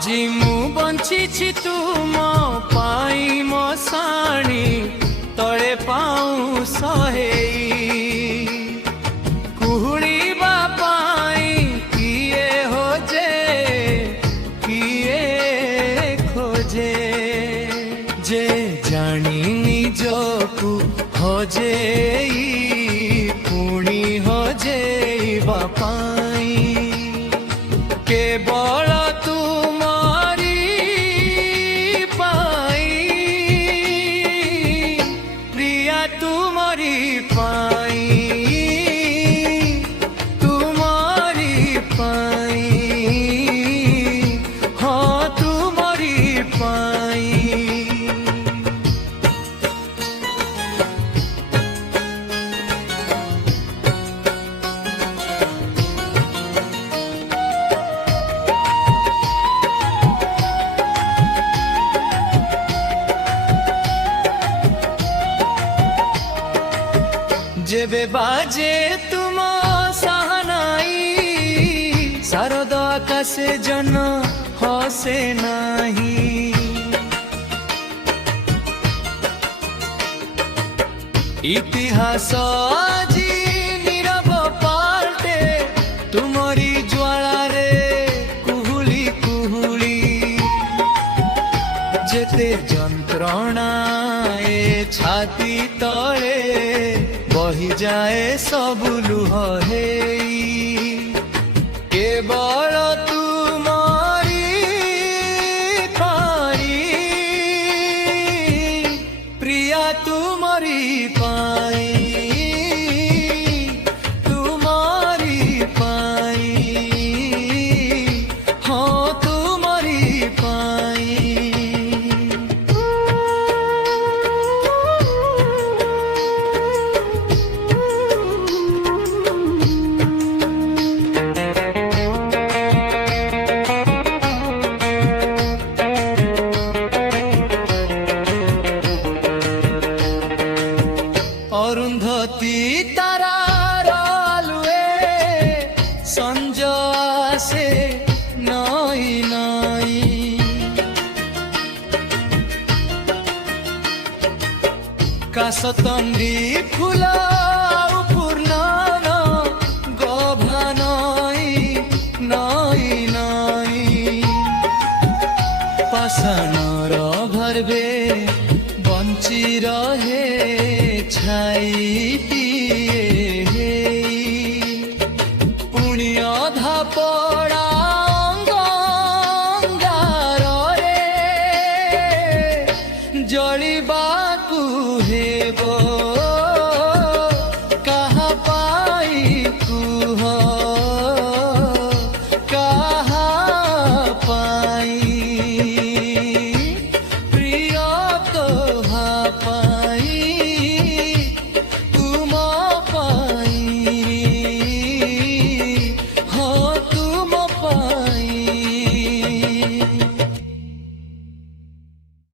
আজি মু বঞ্চিছি তুম পাই মশাণী তଳେ পাউ সহেই কুহুড়িবা পাই কিয়ে হোজে কিয়ে খোজে যে জানি নিজকু হজেই পুଣି হজেଇବା পাই কেবল তুমারি পাই প্রিয়া তুমারি পাই তুমারি পাই हाँ তুমারি পাই जेबे बाजे तुम साहनाई शारद आकाशे जन हसे नाही इतिहास जी नीरव पाल्टे तुमरी ज्वाला रे कुहुली कुहुली जेते जंत्रणा ए छाती तले बही जाए सब लुह हेई केवल तुमारी पाई प्रिया तुमारी पाई तुमारी पाई हाँ तुमारी पाई অরুন্ধতী তারার আলোয়ে সঞ্জ আসে নাই নাই কাশতন্ডী ফুল পূর্ণ গভা নাই নাই নাই পাষাণর গর্ভে বঞ্চি রহে ছাই পিয়ে পুଣି অধা পড়া অঙ্গাରରେ ଜଳିବାକୁ ହେବ